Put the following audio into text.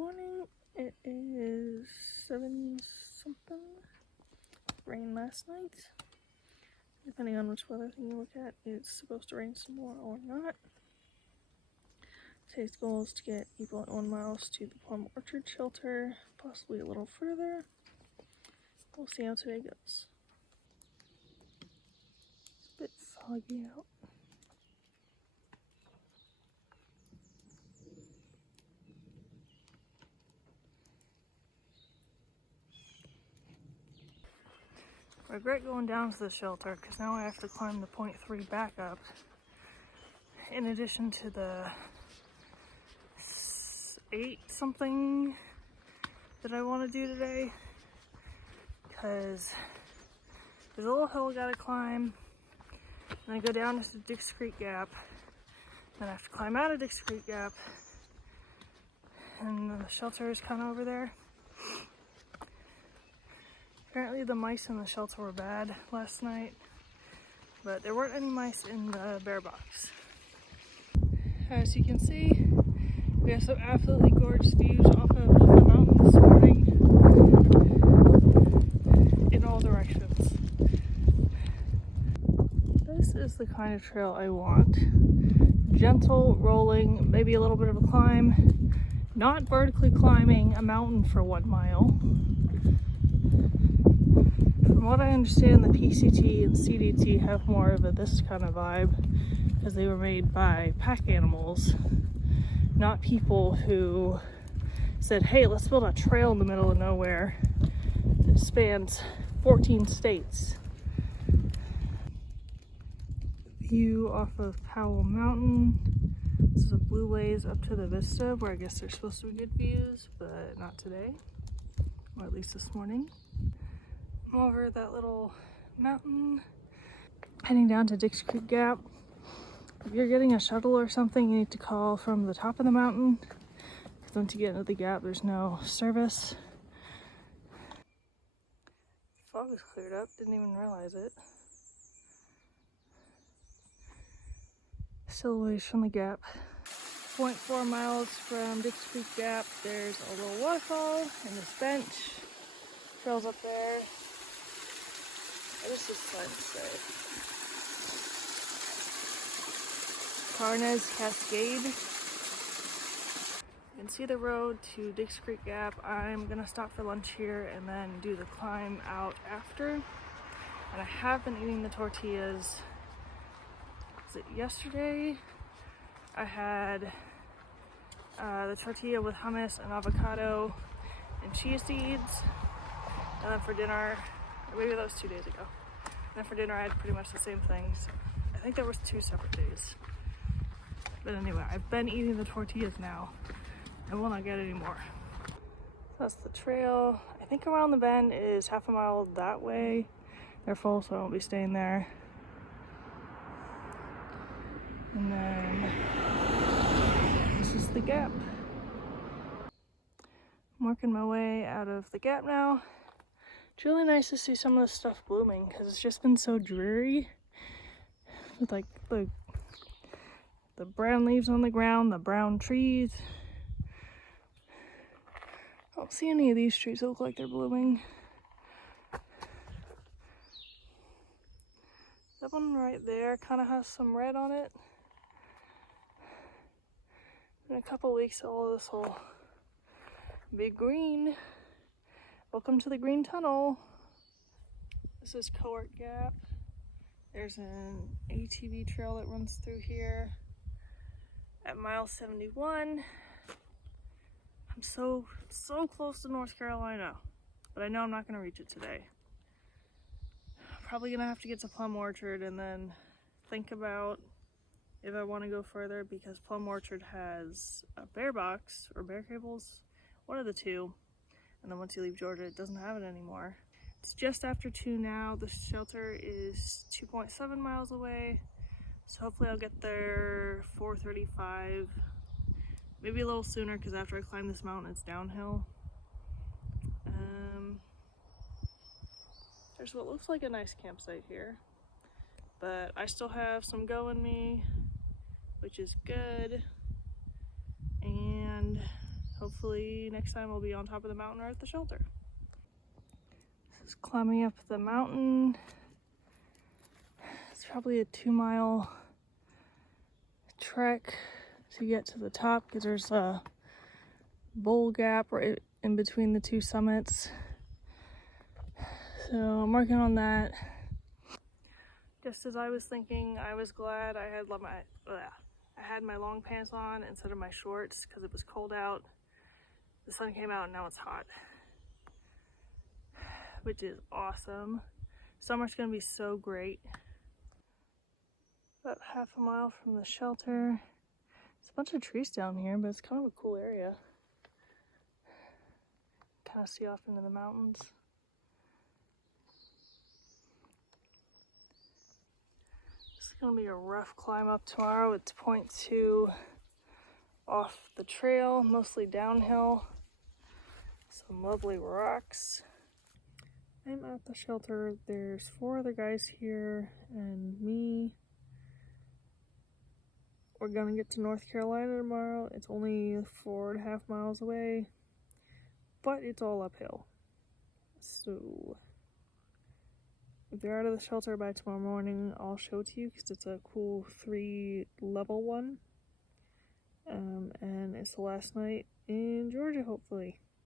morning. It is 7 something. Rained last night. Depending on which weather thing you look at, it's supposed to rain some more or not. Today's goal is to get 8.1 miles to the Plumorchard shelter, possibly a little further. We'll see how today goes. It's a bit foggy out. I regret going down to the shelter because now I have to climb the 0.3 back up, in addition to the 8 something that I want to do today, because there's a little hill I gotta climb, and I go down into Dix Creek Gap, then I have to climb out of Dix Creek Gap, and the shelter is kind of over there. Apparently the mice in the shelter were bad last night, but there weren't any mice in the bear box. As you can see, we have some absolutely gorgeous views off of the mountain this morning in all directions. This is the kind of trail I want. Gentle, rolling, maybe a little bit of a climb, not vertically climbing a mountain for 1 mile. From what I understand, the PCT and CDT have more of this kind of vibe because they were made by pack animals, not people who said, hey, let's build a trail in the middle of nowhere that spans 14 states. View off of Powell Mountain. This is a blue ways up to the vista where I guess there's supposed to be good views, but not today, or at least this morning. I'm over that little mountain, heading down to Dix Creek Gap. If you're getting a shuttle or something, you need to call from the top of the mountain, because once you get into the gap, there's no service. Fog is cleared up, didn't even realize it. Still a ways from the gap. 0.4 miles from Dix Creek Gap, there's a little waterfall and this bench. Trails up there. What is this sign say? Carnes Cascade. You can see the road to Dix Creek Gap. I'm gonna stop for lunch here and then do the climb out after. And I have been eating the tortillas. Was it yesterday? I had the tortilla with hummus and avocado and chia seeds. And then for dinner, or maybe that was 2 days ago. And then for dinner I had pretty much the same things. I think there was 2 separate days. But anyway, I've been eating the tortillas now. I will not get any more. That's the trail. I think around the bend is half a mile that way. They're full, so I won't be staying there. And then this is the gap. I'm working my way out of the gap now. It's really nice to see some of this stuff blooming because it's just been so dreary with like the brown leaves on the ground, the brown trees. I don't see any of these trees that look like they're blooming. That one right there kind of has some red on it. In a couple weeks, all of this will be green. Welcome to the green tunnel. This is Cohort Gap. There's an ATV trail that runs through here at mile 71. I'm so close to North Carolina, but I know I'm not gonna reach it today. Probably gonna have to get to Plumorchard and then think about if I want to go further, because Plumorchard has a bear box or bear cables, one of the two, and then once you leave Georgia it doesn't have it anymore. It's just after 2 now. The shelter is 2.7 miles away, so hopefully I'll get there 4:35, maybe a little sooner because after I climb this mountain it's downhill. There's what looks like a nice campsite here, but I still have some go in me, which is good, and hopefully next time we'll be on top of the mountain or at the shelter. This is climbing up the mountain. It's probably a 2-mile trek to get to the top because there's a bowl gap right in between the two summits. So I'm working on that. Just as I was thinking, I was glad I had my long pants on instead of my shorts because it was cold out. The sun came out and now it's hot, which is awesome. Summer's gonna be so great. About half a mile from the shelter. There's a bunch of trees down here, but it's kind of a cool area. Kind of see off into the mountains. It's gonna be a rough climb up tomorrow. It's 0.2 off the trail, mostly downhill. Some lovely rocks. I'm at the shelter. There's 4 other guys here and me. We're gonna get to North Carolina tomorrow. It's only 4.5 miles away, but it's all uphill. So if you're out of the shelter by tomorrow morning, I'll show it to you because it's a cool 3-level one. And it's the last night in Georgia, hopefully.